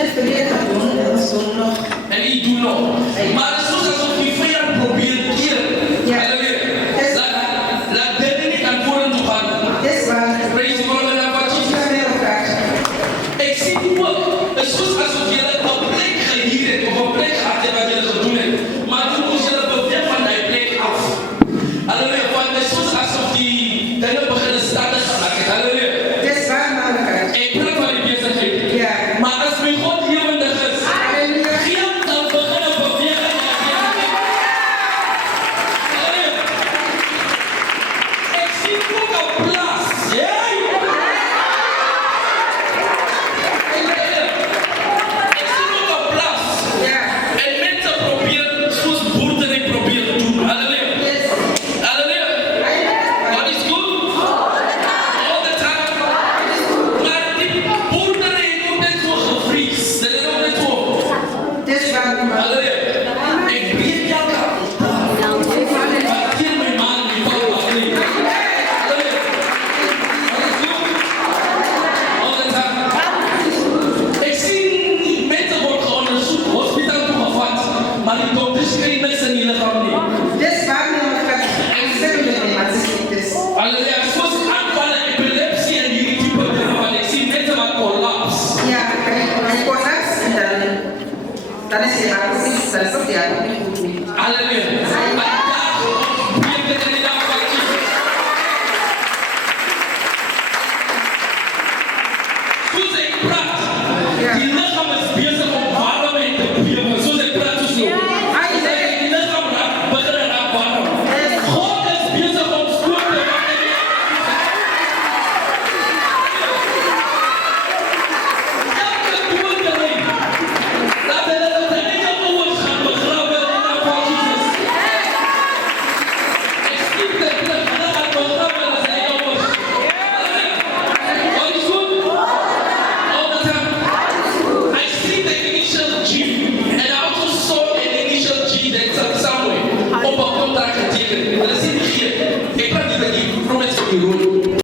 het verleden gaan doen en ons doen nog. En ik doe nog. Maar het is alsof je vijand probeert keren. Ja. Laat derde niet aan voren toe gaan. Dit is waar. Praise the Lord en wat je ik zie hoe het is alsof je een plek gehierd hebt of een plek gehad hebt wat je gedaan hebt. Maar toen moest je beweeg van die plek af. Halleluja, want het is alsof die dingen beginnen stadig gemaakt hebben. Halleluja. Dit is waar, maar Ik praat van die bezigheid. ja. Maar als mijn God levendig is, geen dan beginnen bewegen. Halleluja. Ik zie ook een plaats. Ja? Ik zie ook een plaats. Ja. En mensen proberen, zoals boerderij proberen te doen. Halleluja. Yes. Halleluja. What is good? All the time. Maar die boerderij is ook net zo gevriesd. Dat is ook net zo. Dit is waar, maar Halleluja. Ik breek jou kapot. Maar keer mijn man, die valt af. Halleluja. What is good? All the time. Ik zie mensen worden onderzocht, hospitaal toegevat. Maar die dokters krijgen mensen in je lichaam niet. dit is waar, maar ik zeg het niet, maar het is niet dus. Halleluja. Soos aanvallen epilepsie en hierdie type dingen. Want ik zie mensen wat collapse. Ja, hij collapse en dan is hij ook niet, dat is ook die ook niet goed. Halleluja.